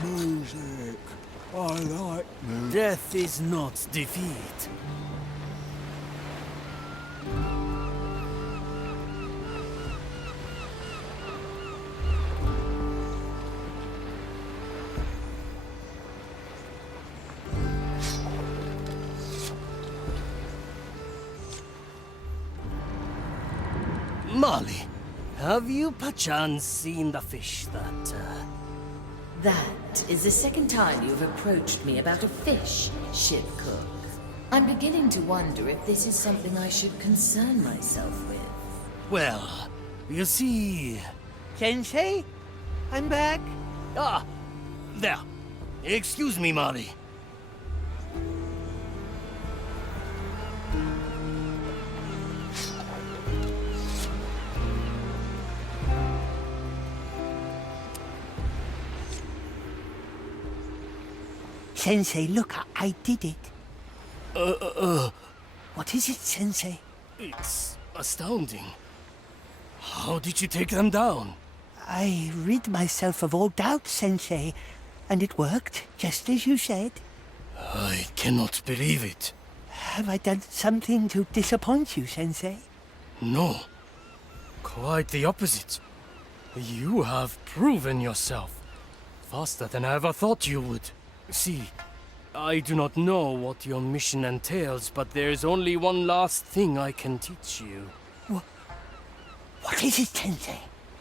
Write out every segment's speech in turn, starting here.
Music. I like music. Death is not defeat. Molly, have you perchance seen the fish that, That is the second time you've approached me about a fish, ship cook. I'm beginning to wonder if this is something I should concern myself with. Well, you see... Sensei? I'm back. Ah, there. Excuse me, Molly. Sensei, look, I did it. What is it, Sensei? It's astounding. How did you take them down? I rid myself of all doubt, Sensei, and it worked, just as you said. I cannot believe it. Have I done something to disappoint you, Sensei? No. Quite the opposite. You have proven yourself. Faster than I ever thought you would. See, I do not know what your mission entails, but there's only one last thing I can teach you. What is it, Sensei?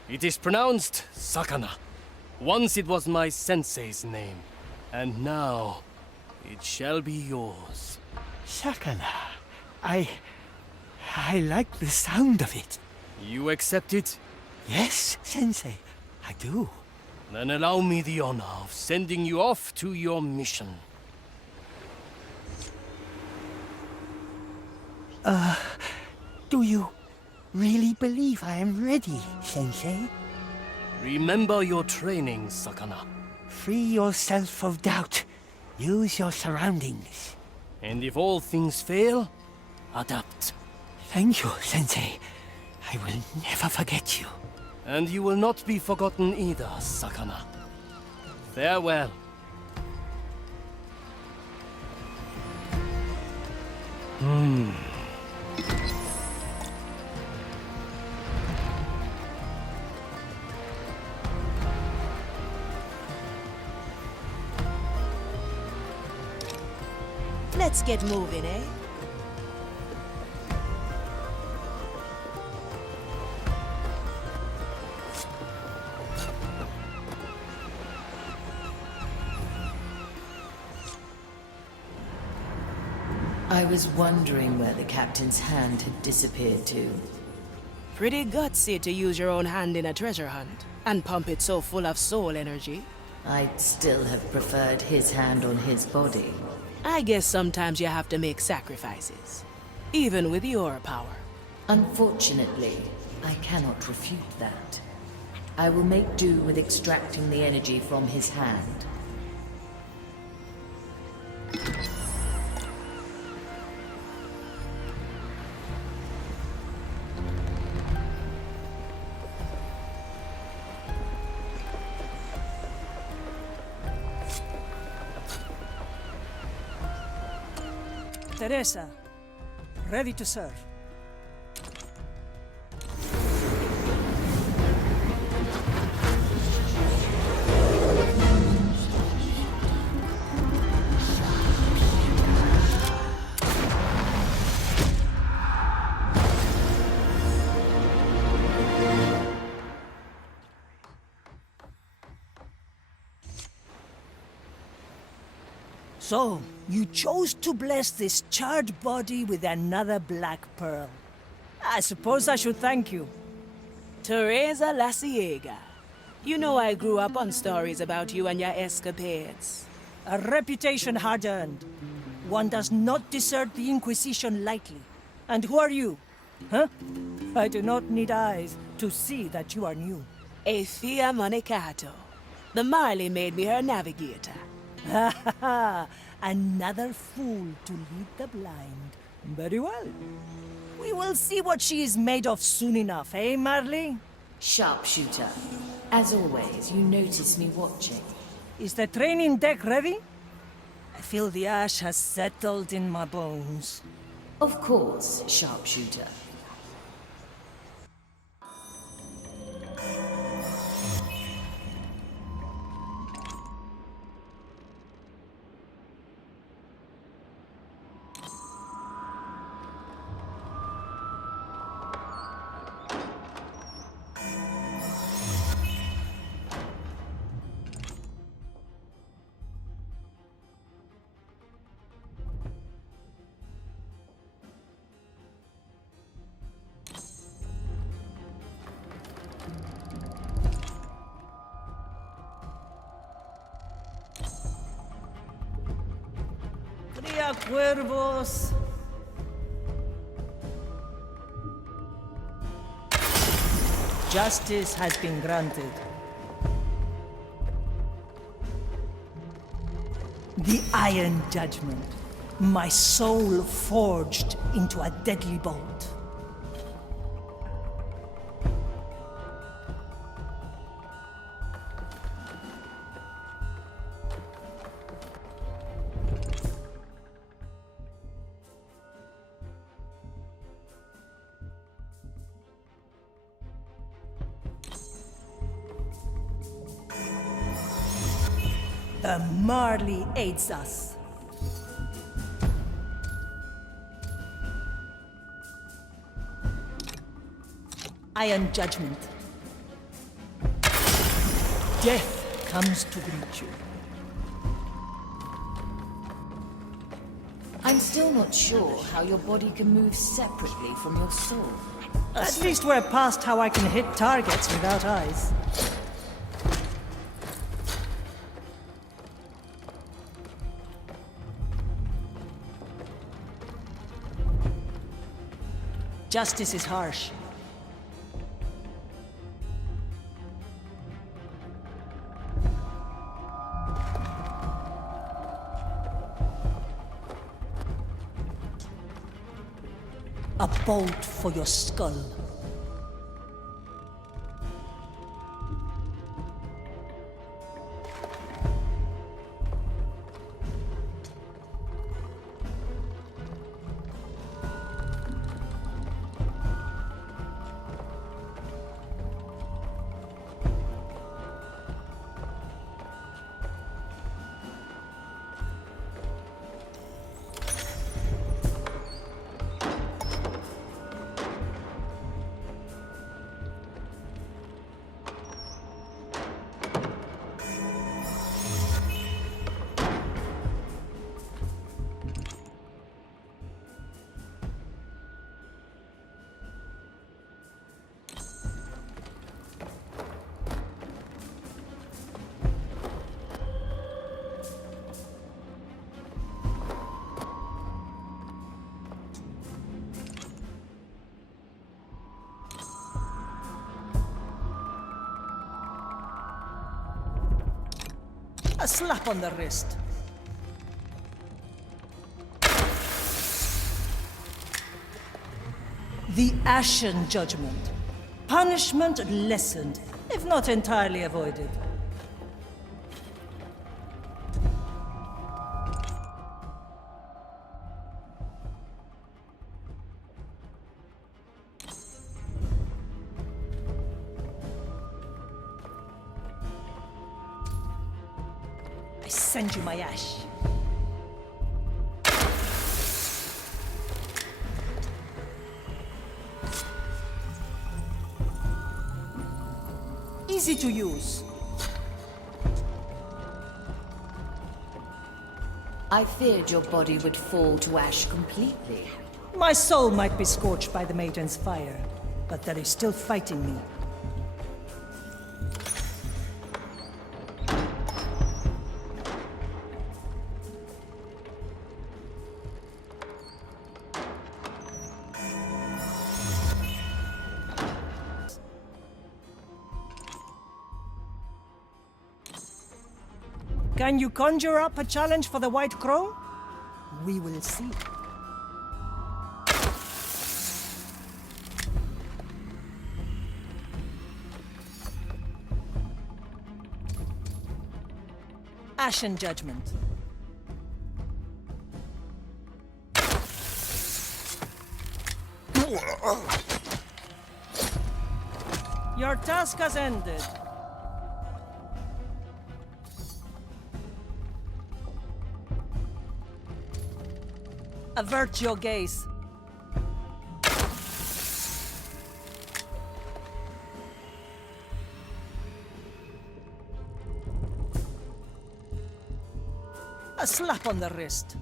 It is pronounced Sakana. Once it was my sensei's name, and now it shall be yours. Sakana. I like the sound of it. You accept it? Yes, Sensei, I do. Then allow me the honor of sending you off to your mission. Do you really believe I am ready, Sensei? Remember your training, Sakana. Free yourself of doubt. Use your surroundings. And if all things fail, adapt. Thank you, Sensei. I will never forget you. And you will not be forgotten either, Sakana. Farewell. Let's get moving, eh? I was wondering where the captain's hand had disappeared to. Pretty gutsy to use your own hand in a treasure hunt and pump it so full of soul energy. I'd still have preferred his hand on his body. I guess sometimes you have to make sacrifices, even with your power. Unfortunately, I cannot refute that. I will make do with extracting the energy from his hand. Teresa, ready to serve. So, you chose to bless this charred body with another black pearl. I suppose I should thank you. Teresa La Ciega. You know I grew up on stories about you and your escapades. A reputation hard-earned. One does not desert the Inquisition lightly. And who are you? Huh? I do not need eyes to see that you are new. Athea Monicato. The Marley made me her navigator. Ha ha ha! Another fool to lead the blind. Very well. We will see what she is made of soon enough, eh, Marley? Sharpshooter. As always, you notice me watching. Is the training deck ready? I feel the ash has settled in my bones. Of course, sharpshooter. Cría cuervos. Justice has been granted. The Iron Judgment. My soul forged into a deadly bolt. The Marley aids us. Iron Judgment. Death comes to greet you. I'm still not sure how your body can move separately from your soul. At least we're past how I can hit targets without eyes. Justice is harsh. A bolt for your skull. A slap on the wrist. The Ashen Judgment. Punishment lessened, if not entirely avoided. I send you my ash. Easy to use. I feared your body would fall to ash completely. My soul might be scorched by the Maiden's fire, but there is still fighting me. Can you conjure up a challenge for the White Crow? We will see. Ashen Judgment. Your task has ended. Avert your gaze. A slap on the wrist.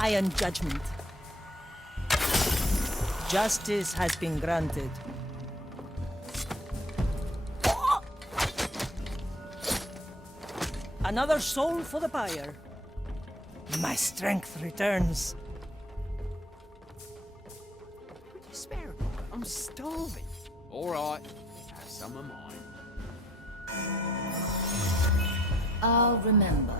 Iron Judgment. Justice has been granted. Another soul for the pyre. My strength returns. Spare me. I'm starving. All right. Have some of mine. I'll remember.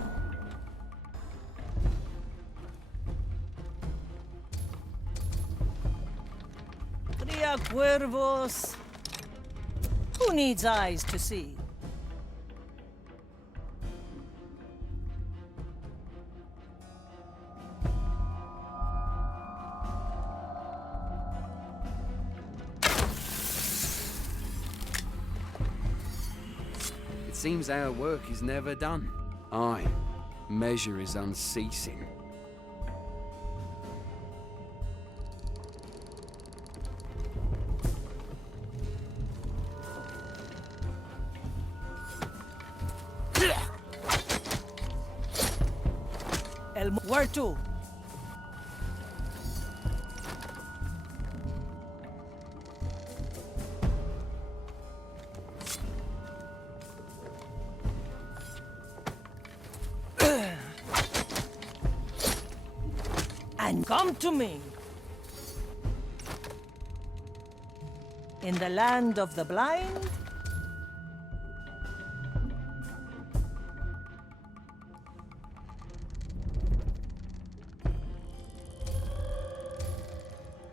Tria Cuervos. Who needs eyes to see? It seems our work is never done. Aye, measure is unceasing. Where to? And come to me. In the land of the blind,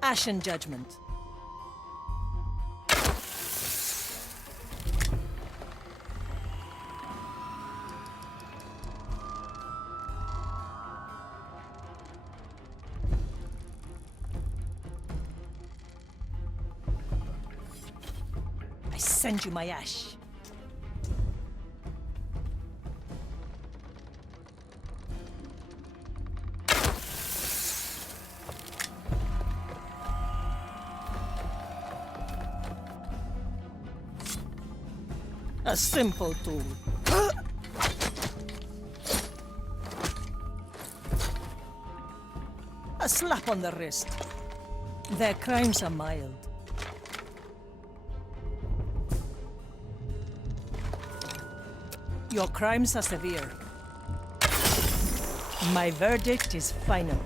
Ashen Judgment. I send you my ash. A simple tool. A slap on the wrist. Their crimes are mild. Your crimes are severe. My verdict is final.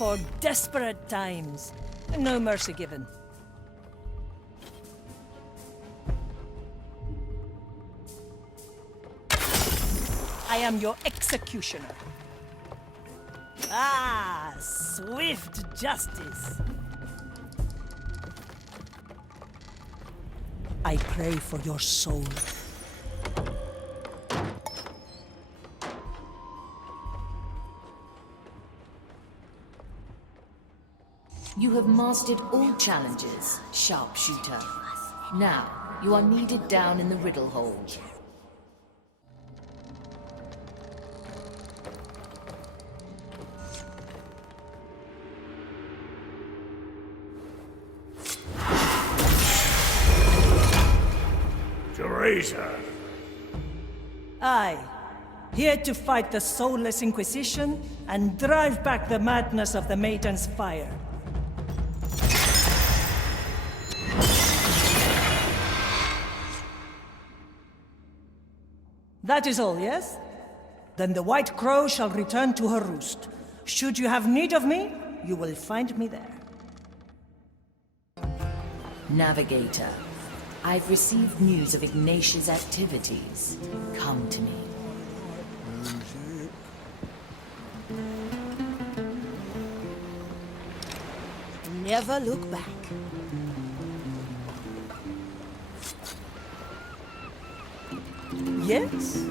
For desperate times, no mercy given. I am your executioner. Ah, swift justice. I pray for your soul. You have mastered all challenges, sharpshooter. Now, you are needed down in the riddle hole. Teresa! Aye, here to fight the soulless Inquisition and drive back the madness of the Maiden's Fire. That is all, yes? Then the White Crow shall return to her roost. Should you have need of me, you will find me there. Navigator, I've received news of Ignatius' activities. Come to me. Never look back. Yes?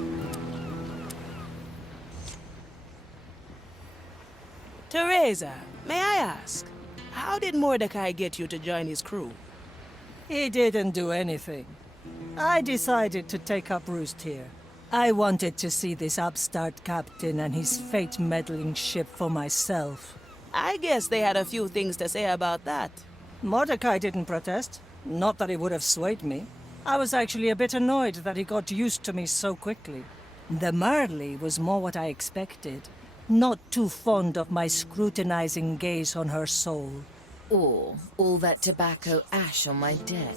Teresa, may I ask, how did Mordecai get you to join his crew? He didn't do anything. I decided to take up roost here. I wanted to see this upstart captain and his fate-meddling ship for myself. I guess they had a few things to say about that. Mordecai didn't protest. Not that it would have swayed me. I was actually a bit annoyed that he got used to me so quickly. The Marley was more what I expected. Not too fond of my scrutinizing gaze on her soul. Or all that tobacco ash on my deck.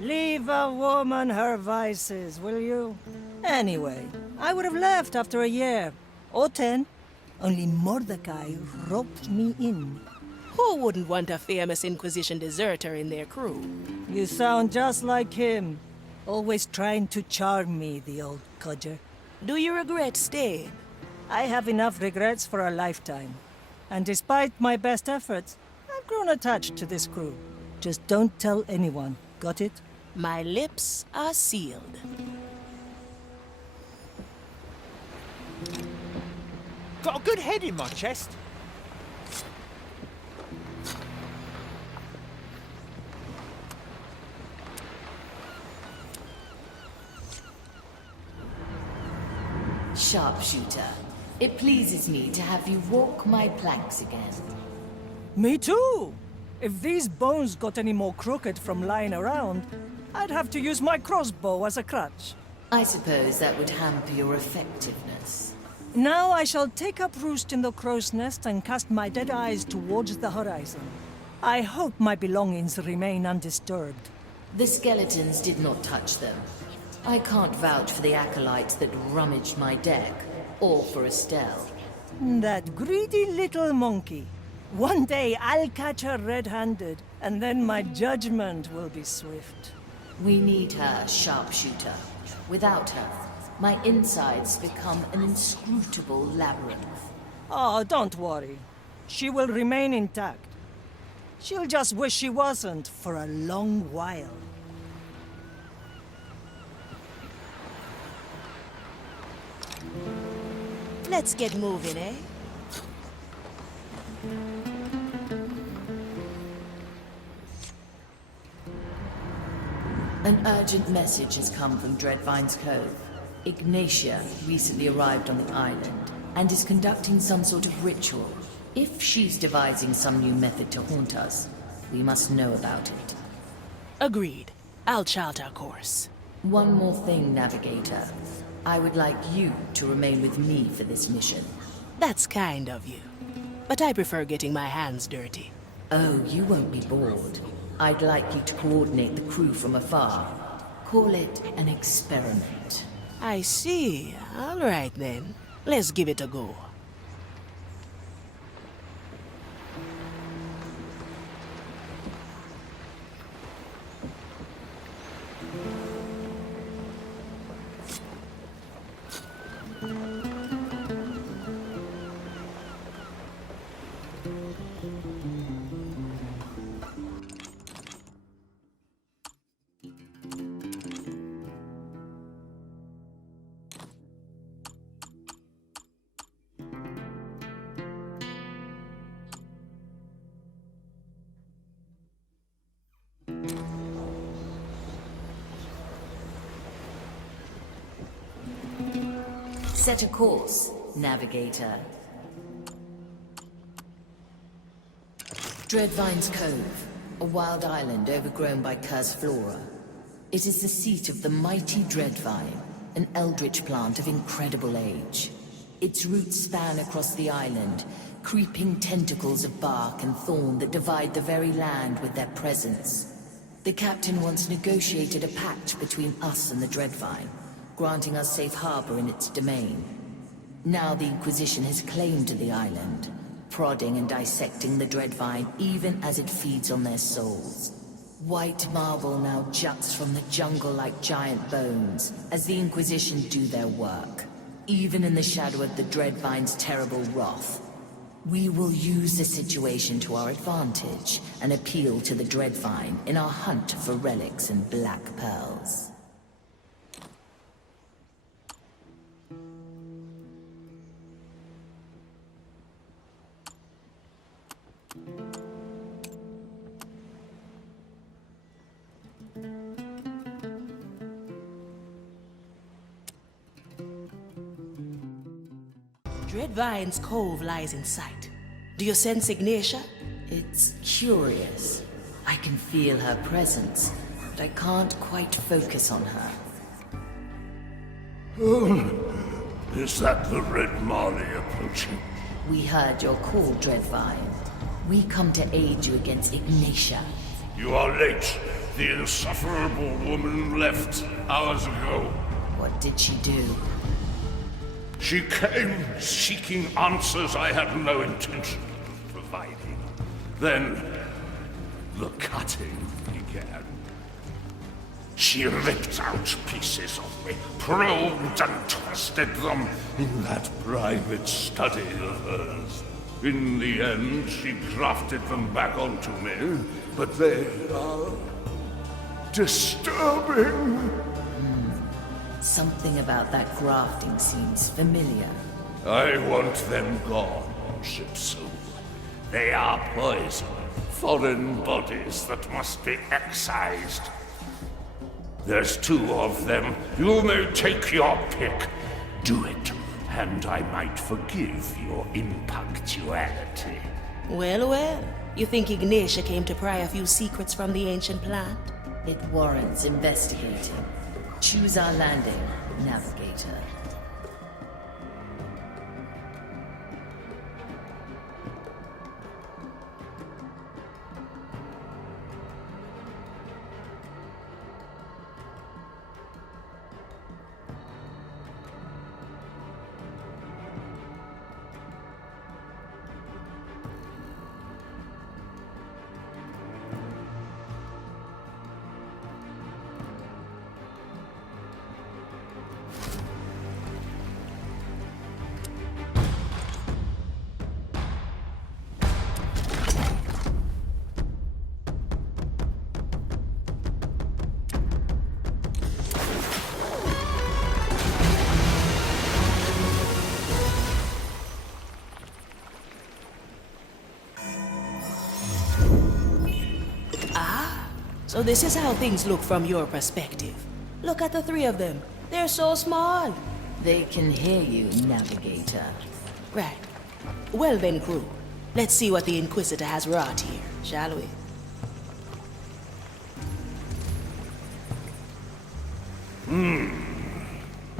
Leave a woman her vices, will you? Anyway, I would have left after a year. Or 10. Only Mordecai roped me in. Who wouldn't want a famous Inquisition deserter in their crew? You sound just like him. Always trying to charm me, the old codger. Do you regret staying? I have enough regrets for a lifetime. And despite my best efforts, I've grown attached to this crew. Just don't tell anyone. Got it? My lips are sealed. Got a good head in my chest. Sharpshooter, it pleases me to have you walk my planks again. Me too! If these bones got any more crooked from lying around, I'd have to use my crossbow as a crutch. I suppose that would hamper your effectiveness. Now I shall take up roost in the crow's nest and cast my dead eyes towards the horizon. I hope my belongings remain undisturbed. The skeletons did not touch them. I can't vouch for the acolytes that rummaged my deck, or for Estelle. That greedy little monkey. One day I'll catch her red-handed, and then my judgment will be swift. We need her, Sharpshooter. Without her, my insides become an inscrutable labyrinth. Oh, don't worry. She will remain intact. She'll just wish she wasn't for a long while. Let's get moving, eh? An urgent message has come from Dreadvine's Cove. Ignatia recently arrived on the island and is conducting some sort of ritual. If she's devising some new method to haunt us, we must know about it. Agreed. I'll chart our course. One more thing, Navigator. I would like you to remain with me for this mission. That's kind of you. But I prefer getting my hands dirty. Oh, you won't be bored. I'd like you to coordinate the crew from afar. Call it an experiment. I see. All right then. Let's give it a go. Set a course, Navigator. Dreadvine's Cove, a wild island overgrown by cursed flora. It is the seat of the mighty Dreadvine, an eldritch plant of incredible age. Its roots span across the island, creeping tentacles of bark and thorn that divide the very land with their presence. The captain once negotiated a pact between us and the Dreadvine, granting us safe harbor in its domain. Now the Inquisition has claim to the island, prodding and dissecting the Dreadvine even as it feeds on their souls. White marble now juts from the jungle like giant bones as the Inquisition do their work, even in the shadow of the Dreadvine's terrible wrath. We will use the situation to our advantage and appeal to the Dreadvine in our hunt for relics and black pearls. Dreadvine's cove lies in sight. Do you sense Ignatia? It's curious. I can feel her presence, but I can't quite focus on her. Is that the Red Marley approaching? We heard your call, Dreadvine. We come to aid you against Ignatia. You are late. The insufferable woman left hours ago. What did she do? She came seeking answers I had no intention of providing. Then, the cutting began. She ripped out pieces of me, probed and twisted them in that private study of hers. In the end, she grafted them back onto me, but they are disturbing. Something about that grafting seems familiar. I want them gone, Shipsu. They are poison, foreign bodies that must be excised. There's 2 of them. You may take your pick. Do it, and I might forgive your impunctuality. Well, well. You think Ignatia came to pry a few secrets from the ancient plant? It warrants investigating. Choose our landing, Navigator. So this is how things look from your perspective. Look at the 3 of them. They're so small. They can hear you, Navigator. Right. Well then, crew. Let's see what the Inquisitor has wrought here, shall we?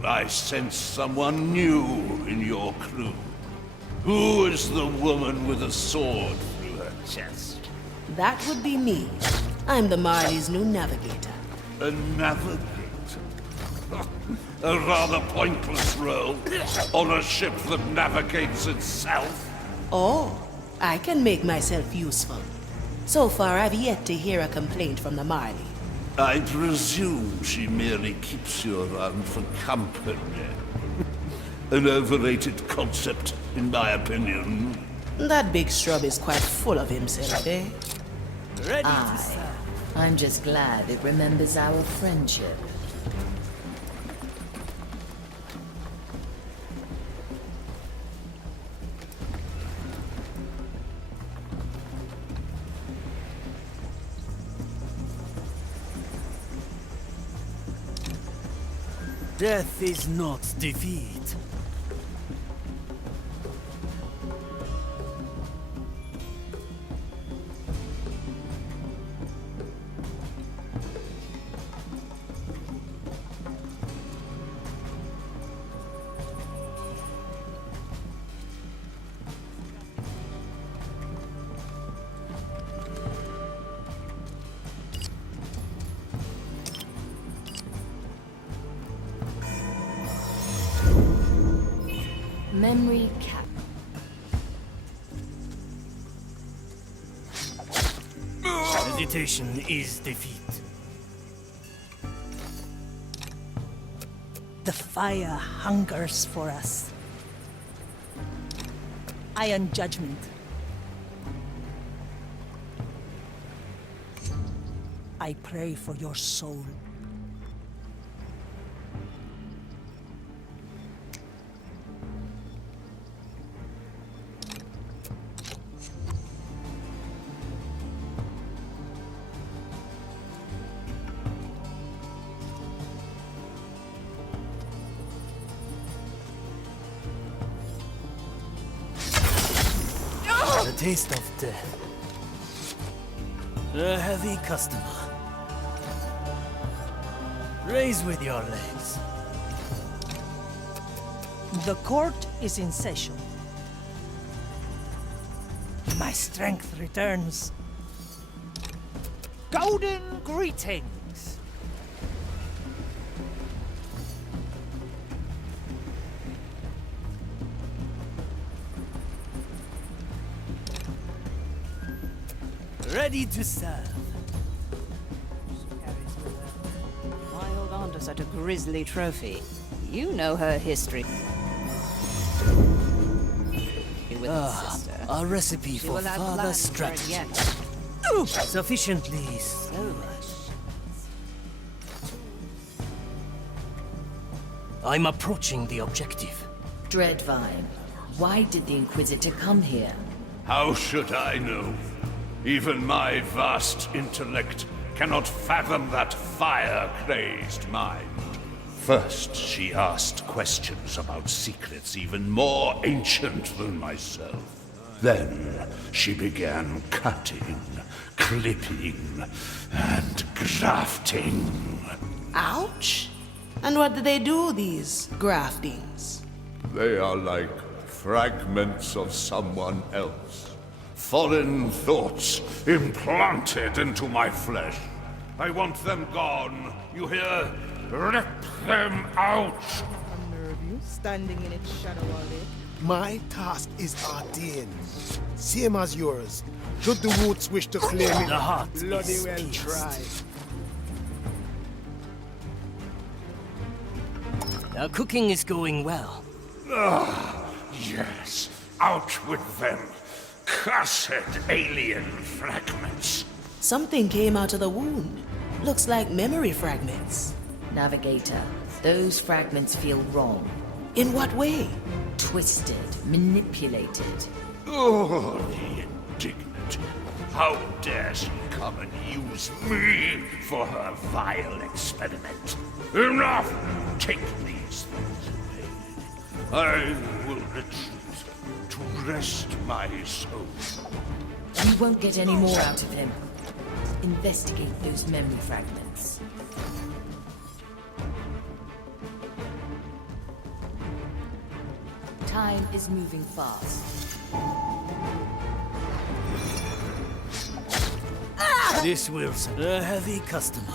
I sense someone new in your crew. Who is the woman with a sword through her chest? That would be me. I'm the Marley's new navigator. A navigator? A rather pointless role on a ship that navigates itself. Oh, I can make myself useful. So far, I've yet to hear a complaint from the Marley. I presume she merely keeps you around for company. An overrated concept, in my opinion. That big scrub is quite full of himself, eh? I'm just glad it remembers our friendship. Death is not defeat. Memory cap. Meditation is defeat. The fire hungers for us. Iron Judgment. I pray for your soul. The taste of death. A heavy customer. Raise with your legs. The court is in session. My strength returns. Golden greetings. Ready to serve. Why hold on to such a grisly trophy? You know her history. With her sister. A recipe She for will have further plans for it strategy. yet. Sufficiently So much. I'm approaching the objective. Dreadvine, why did the Inquisitor come here? How should I know? Even my vast intellect cannot fathom that fire-crazed mind. First, she asked questions about secrets even more ancient than myself. Then, she began cutting, clipping, and grafting. Ouch! And what do they do, these graftings? They are like fragments of someone else. Foreign thoughts implanted into my flesh. I want them gone. You hear? Rip them out! Unnerve you, standing in its shadow all day. My task is ordained, same as yours. Should the roots wish to claim it, The heart bloody is well pierced. try. The cooking is going well. Yes, out with them. Cursed alien fragments. Something came out of the wound. Looks like memory fragments. Navigator, those fragments feel wrong. In what way? Twisted, manipulated. Oh, the indignity. How dare she come and use me for her vile experiment? Enough! Take these things away. I will retreat to rest my soul. We won't get any more out of him. Investigate those memory fragments. Time is moving fast. This will serve. A heavy customer.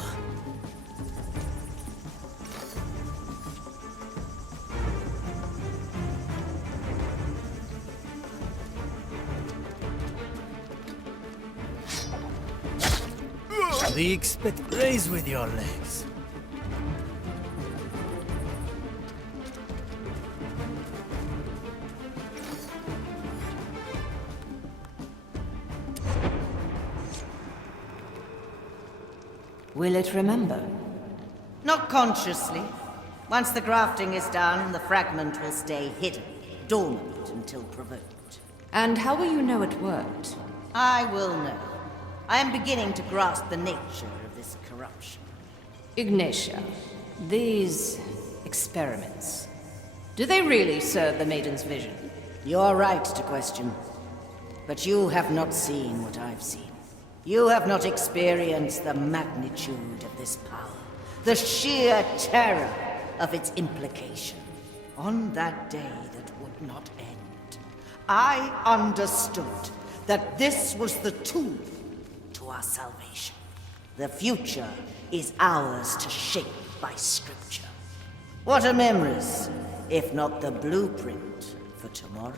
The expect raise with your legs. Will it remember? Not consciously. Once the grafting is done, the fragment will stay hidden, dormant until provoked. And how will you know it worked? I will know. I am beginning to grasp the nature of this corruption. Ignatia, these experiments, do they really serve the Maiden's vision? You're right to question. But you have not seen what I've seen. You have not experienced the magnitude of this power, the sheer terror of its implication. On that day that would not end, I understood that this was the tool to our salvation. The future is ours to shape by scripture. What are memories, if not the blueprint for tomorrow?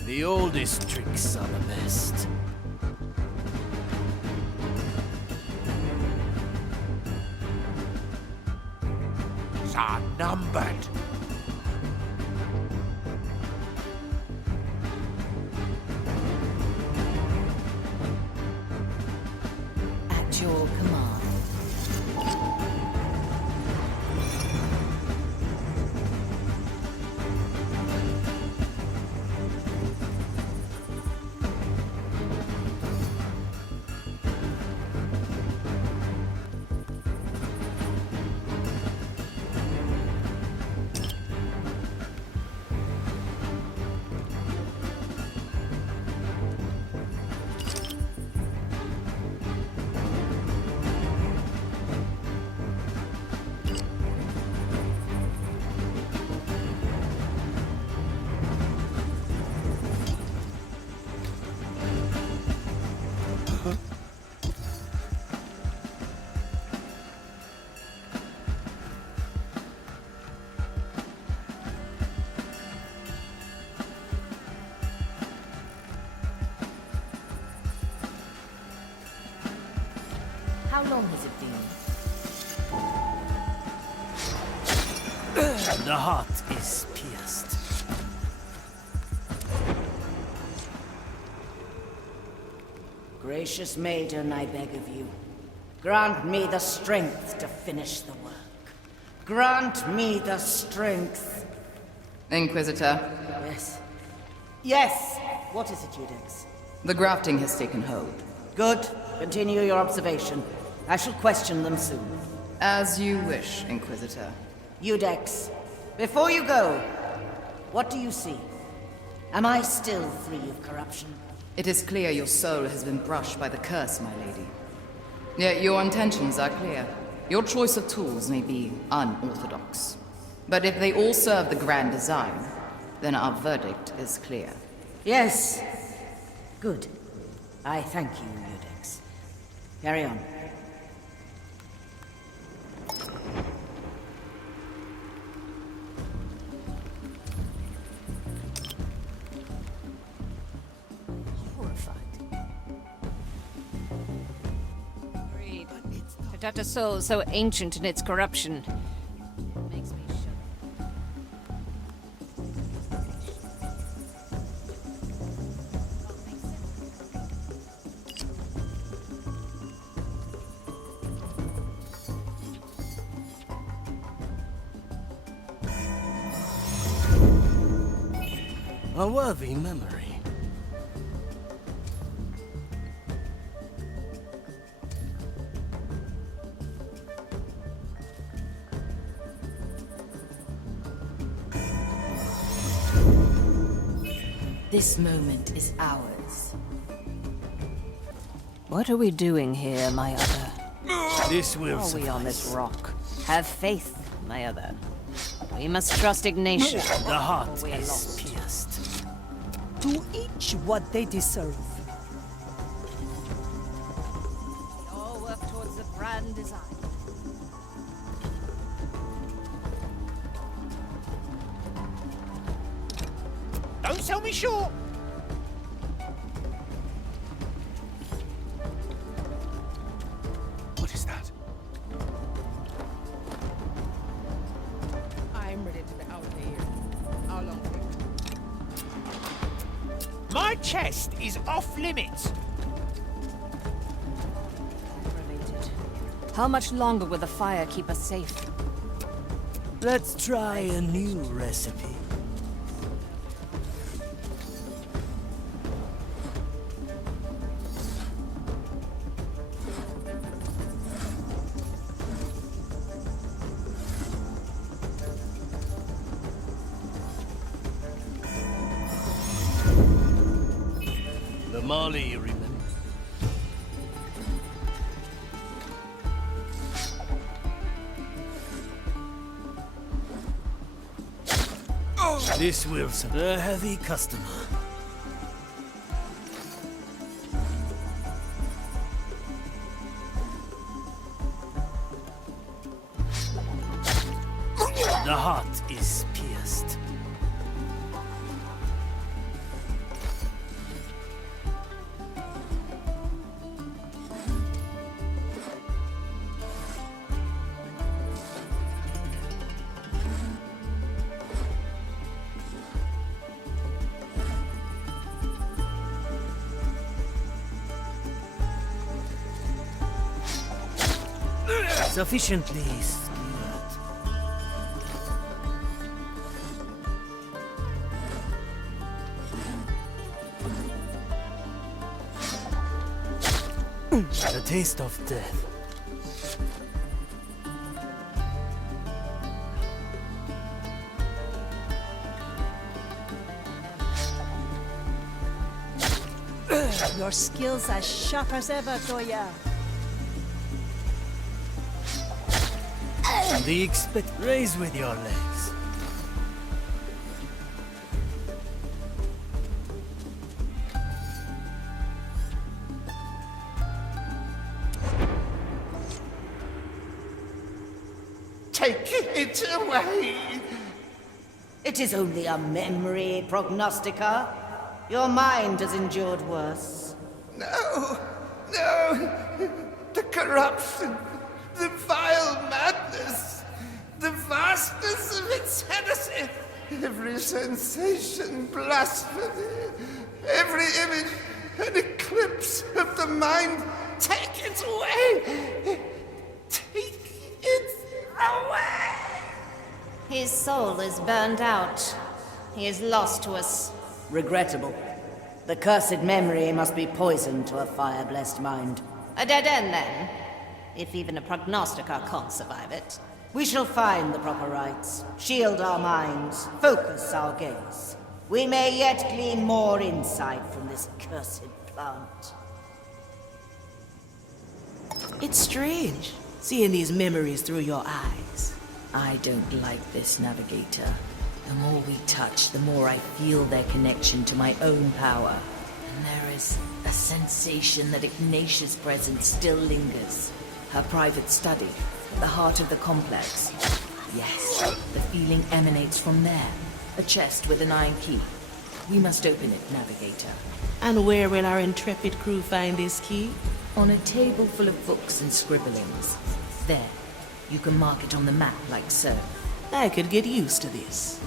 The oldest tricks are the best. How long has it been? The heart is pierced. Gracious maiden, I beg of you, grant me the strength to finish the work. Grant me the strength. Inquisitor, Yes. Yes! What is it, Judex? the grafting has taken hold. Good. Continue your observation. I shall question them soon. As you wish, Inquisitor. Judex, before you go, what do you see? Am I still free of corruption? It is clear your soul has been brushed by the curse, my lady. Yet your intentions are clear. Your choice of tools may be unorthodox. But if they all serve the grand design, then our verdict is clear. Yes. Good. I thank you, Judex. Carry on. To touch a soul so ancient in its corruption makes me shudder. A worthy memory. This moment is ours. What are we doing here, my other? This will Are we on this suffice. rock? Have faith, my other. We must trust Ignatia. The heart We are is lost. pierced. To each what they deserve. We all work towards the grand design. Don't sell me short. What is that? I'm ready to be out of here. How long? My chest is off limits. Related. How much longer will the fire keep us safe? Let's try a new recipe. The Mali, you remember? This will a heavy customer. The heart is pierced. Sufficiently skewered. The taste of death. Your skills as sharp as ever, Toya. The expect raise with your legs. Take it away! It is only a memory, prognostica. Your mind has endured worse. No! No! the corruption, the vile madness, the vastness of its heresy, every sensation blasphemy, every image an eclipse of the mind. Take it away! Take it away! His soul is burned out. He is lost to us. Regrettable. The cursed memory must be poisoned to a fire-blessed mind. A dead end, then? If even a prognosticator can't survive it. We shall find the proper rites, shield our minds, focus our gaze. We may yet glean more insight from this cursed plant. It's strange, seeing these memories through your eyes. I don't like this, Navigator. The more we touch, the more I feel their connection to my own power. And there is a sensation that Ignatia's presence still lingers. Her private study, at the heart of the complex. Yes, the feeling emanates from there. A chest with an iron key. We must open it, Navigator. And where will our intrepid crew find this key? On a table full of books and scribblings. There. You can mark it on the map like so. I could get used to this.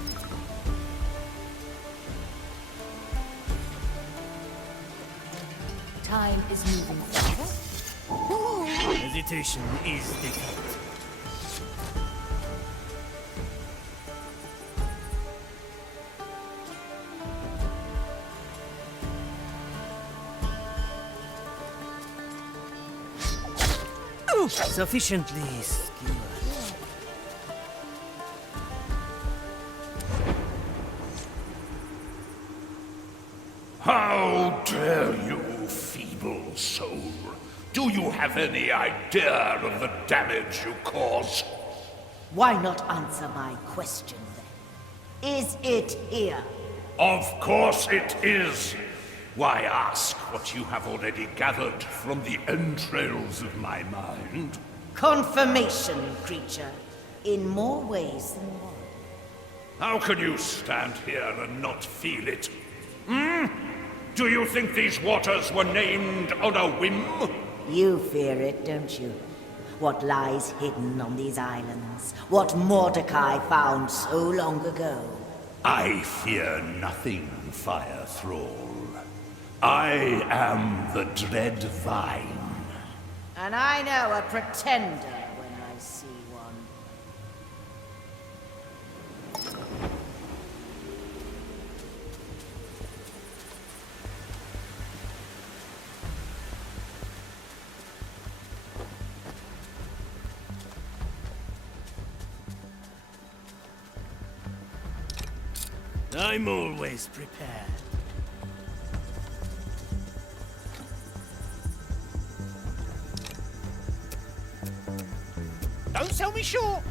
Time is moving fast. Hesitation is defeat. Sufficiently skilled. How dare you, feeble soul? Do you have any idea of the damage you cause? Why not answer my question then? Is it here? Of course it is. Why ask what you have already gathered from the entrails of my mind? Confirmation, creature. In more ways than one. How can you stand here and not feel it? Do you think these waters were named on a whim? You fear it, don't you? What lies hidden on these islands? What Mordecai found so long ago? I fear nothing, Fire Thrall. I am the Dread Vine. And I know a pretender when I see one. I'm always prepared. Don't sell me short.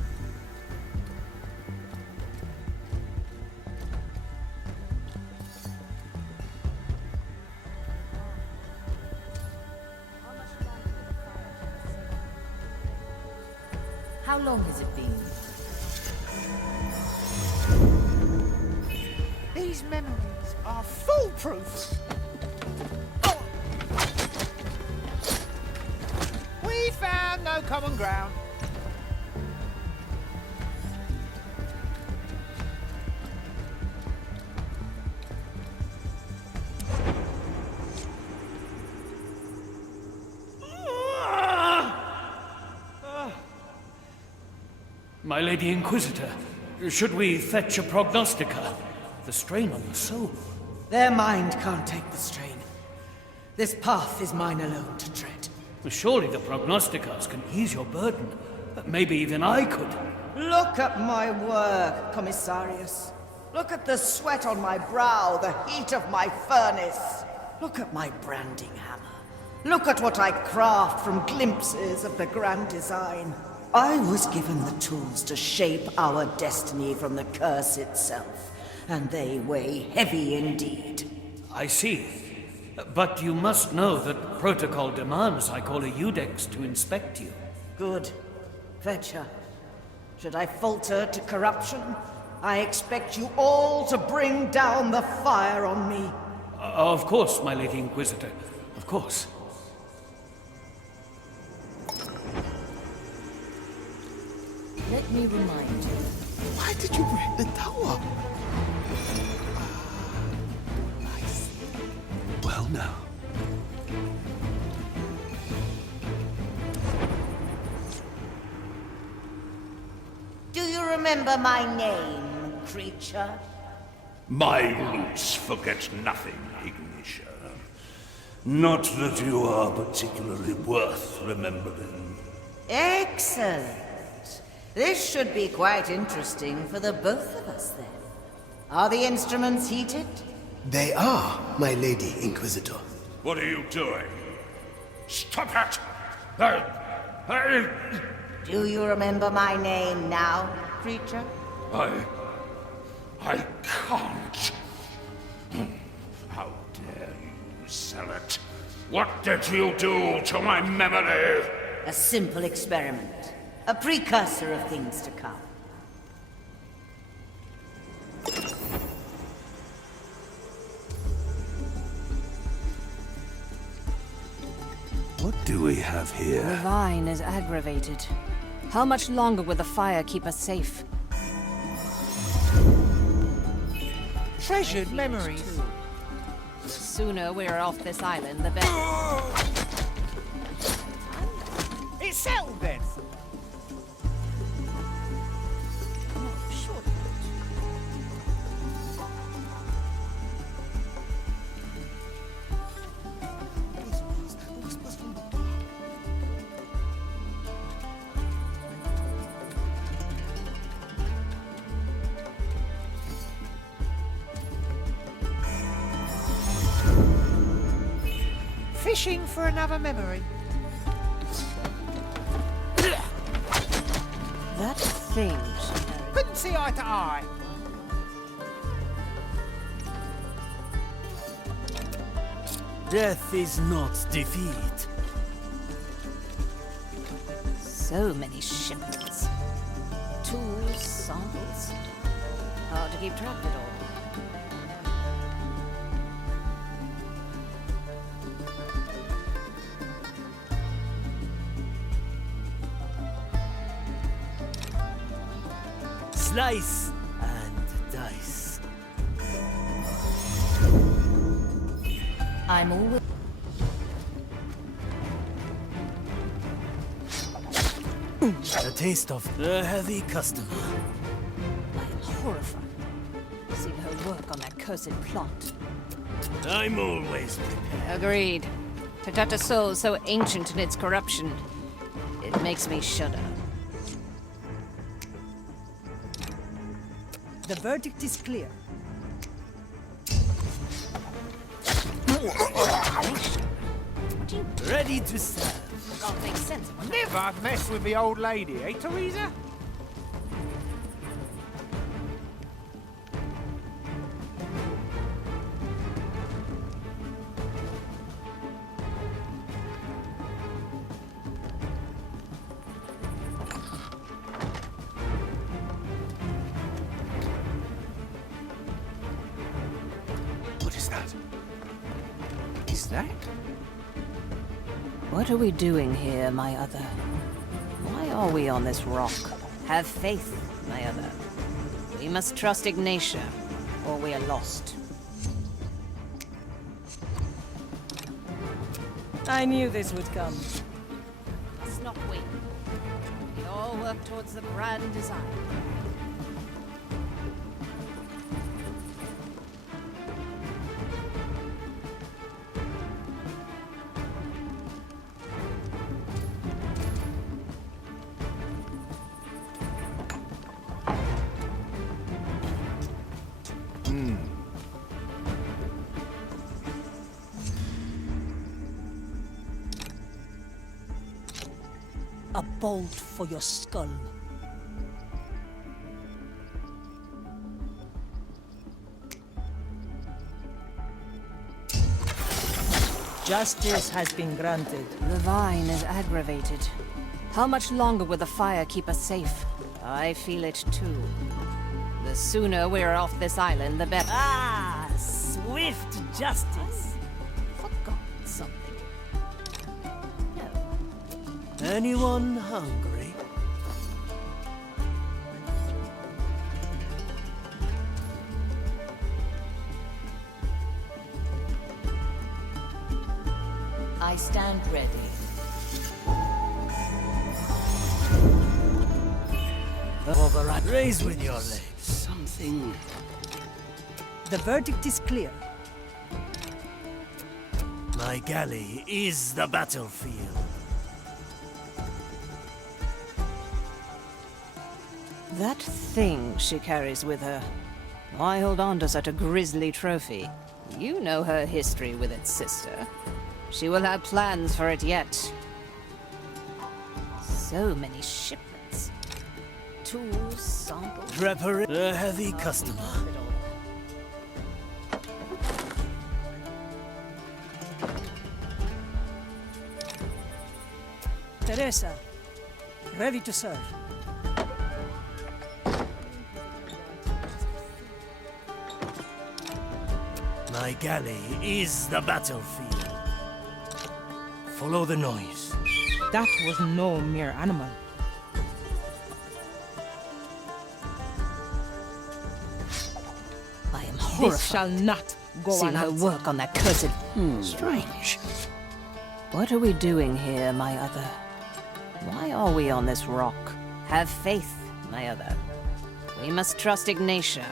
How long has it been? These memories are foolproof. Oh. We found no common ground. My Lady Inquisitor, should we fetch a prognostica? The strain on the soul. Their mind can't take the strain. This path is mine alone to tread. Surely the prognosticators can ease your burden. Maybe even I could. Look at my work, Commissarius. Look at the sweat on my brow, the heat of my furnace. Look at my branding hammer. Look at what I craft from glimpses of the grand design. I was given the tools to shape our destiny from the curse itself, and they weigh heavy indeed. I see. But you must know that protocol demands I call a Eudex to inspect you. Good. Fetch her. Should I falter to corruption, I expect you all to bring down the fire on me. Of course, my Lady Inquisitor. Of course. me remind you. Why did you break the tower? Well, now. Do you remember my name, creature? My roots forget nothing, Ignition. Not that you are particularly worth remembering. Excellent. This should be quite interesting for the both of us, then. Are the instruments heated? They are, my lady Inquisitor. What are you doing? Stop it! Do you remember my name now, creature? I can't. How dare you sell it? What did you do to my memory? A simple experiment. A precursor of things to come. What do we have here? The vine is aggravated. How much longer will the fire keep us safe? Treasured memories. The sooner we're off this island, the better. It's settled then. Fishing for another memory. That thing. Couldn't see eye to eye. Death is not defeat. So many shipments. Tools, samples. Hard to keep track of it all. Slice and dice. I'm always... A taste of the heavy customer. I am horrified. Seen her work on that cursed plot. I'm always prepared. Agreed. To touch a soul so ancient in its corruption, it makes me shudder. The verdict is clear. Ready to serve. Can't make sense of what Never mess with the old lady, eh, Teresa? What is that? Is that? What are we doing here, my other? Why are we on this rock? Have faith, my other. We must trust Ignatia, or we are lost. I knew this would come. Must not wait. We all work towards the grand design. A bolt for your skull. Justice has been granted. The vine is aggravated. How much longer will the fire keep us safe? I feel it too. The sooner we're off this island, the better. Ah, swift justice. Forgot something. Anyone hungry? I stand ready. Raise with your legs. Something. The verdict is clear. My galley is the battlefield. That thing she carries with her. Why hold on to such a grisly trophy? You know her history with its sister. She will have plans for it yet. So many shipments. Tools, samples... A heavy customer. Teresa, ready to serve. My galley is the battlefield. Follow the noise. That was no mere animal. I am horrified. This shall not go See on her outside. work on that cursed... Strange. What are we doing here, my other? Why are we on this rock? Have faith, my other. We must trust Ignatia,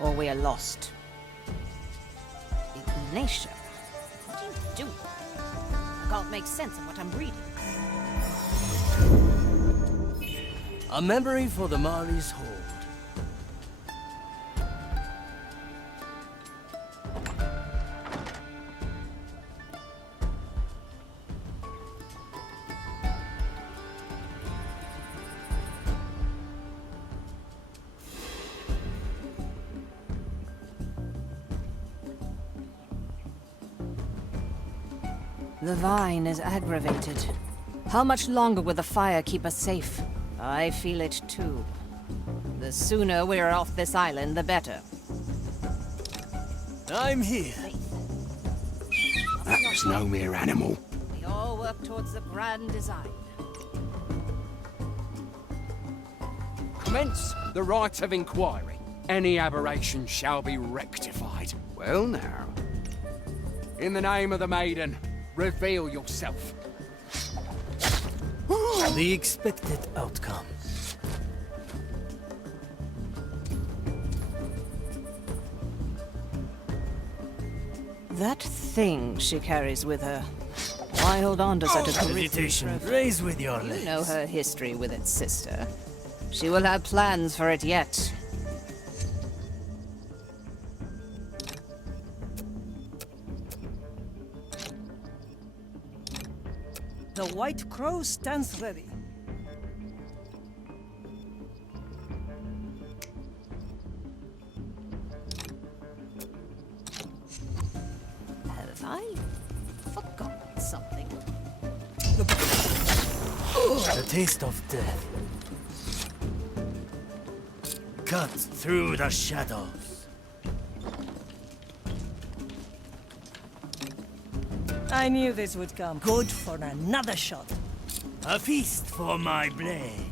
or we are lost. Ignatia? What are you doing? I can't make sense of what I'm reading. A memory for the Mari's Hold. The vine is aggravated. How much longer will the fire keep us safe? I feel it too. The sooner we're off this island, the better. I'm here. That was no mere animal. We all work towards the grand design. Commence the right of inquiry. Any aberration shall be rectified. Well now. In the name of the maiden, reveal yourself. The expected outcome. That thing she carries with her. Why hold on to such a grisly Meditation. trophy? Raise with your You legs. know her history with its sister. She will have plans for it yet. The White Crow stands ready. Have I forgotten something? The taste of death. Cut through the shadows. I knew this would come. Good for another shot. A feast for my blade.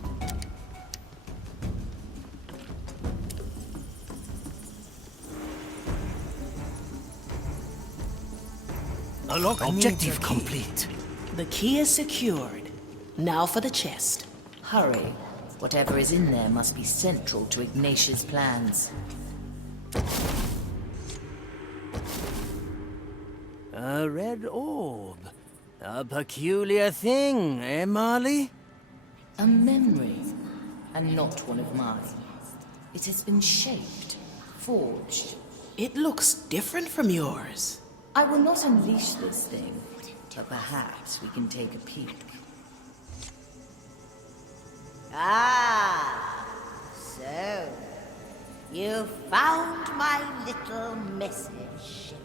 Objective complete. The key is secured. Now for the chest. Hurry. Whatever is in there must be central to Ignatia's plans. A red orb. A peculiar thing, eh, Marley? A memory, and not one of mine. It has been shaped, forged. It looks different from yours. I will not unleash this thing, but perhaps we can take a peek. Ah, so you found my little message ship.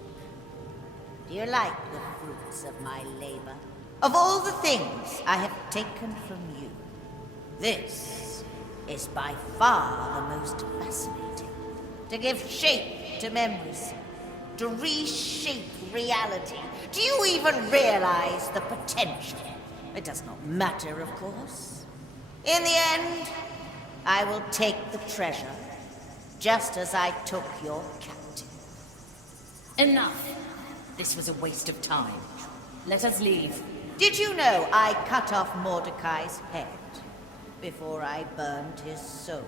Do you like the fruits of my labor? Of all the things I have taken from you, this is by far the most fascinating. To give shape to memories, to reshape reality. Do you even realize the potential? It does not matter, of course. In the end, I will take the treasure, just as I took your captain. Enough! This was a waste of time. Let us leave. Did you know I cut off Mordecai's head before I burned his soul?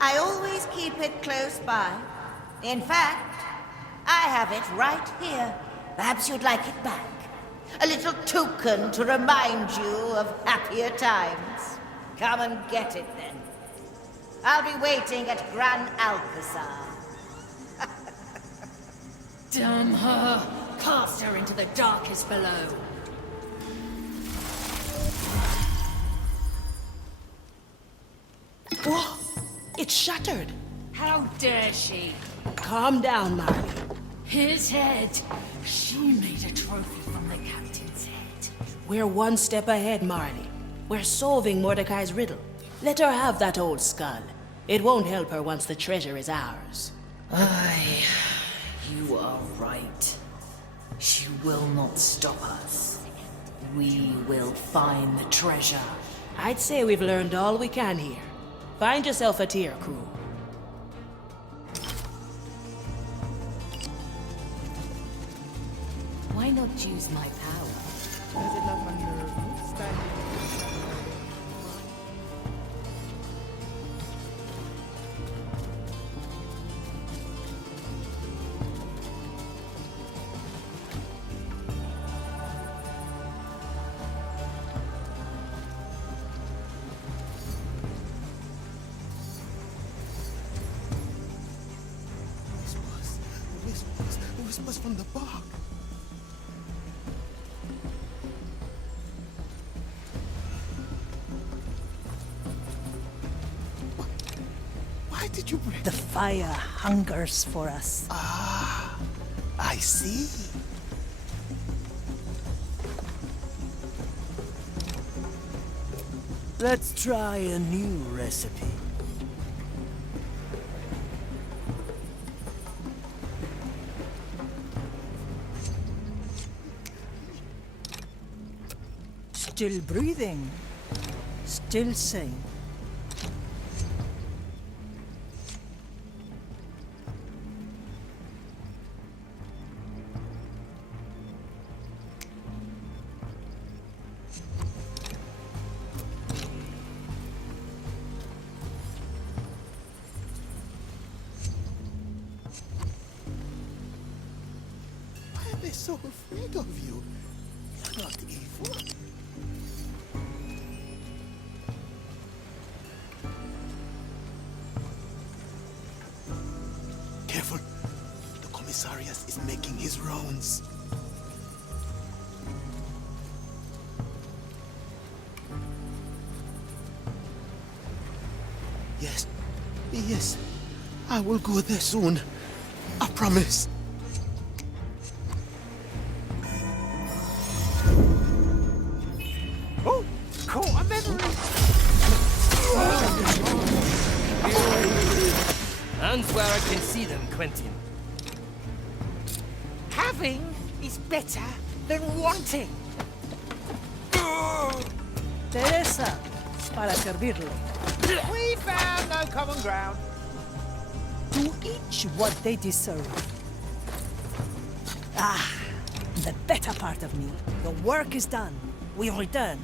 I always keep it close by. In fact, I have it right here. Perhaps you'd like it back. A little token to remind you of happier times. Come and get it then. I'll be waiting at Gran Alcazar. Damn her! Cast her into the darkest below. Whoa! It's shattered! How dare she? Calm down, Marley. His head. She made a trophy from the captain's head. We're one step ahead, Marley. We're solving Mordecai's riddle. Let her have that old skull. It won't help her once the treasure is ours. Aye, you are right. She will not stop us. We will find the treasure. I'd say we've learned all we can here. Find yourself a tier, crew. Why not use my power? Does it not unnerve you, standing? Whispers from the bark. Why did you bring... The fire hungers for us. Ah, I see. Let's try a new recipe. Still breathing. Still sane. Why are they so afraid of you? You're not evil. Careful. The commissarius is making his rounds. Yes. Yes. I will go there soon. I promise. Oh, caught a memory. Hands where I can see them, Quentin. Having is better than wanting. Teresa, para servirle. We found no common ground. To each what they deserve. Ah, the better part of me. The work is done. We return.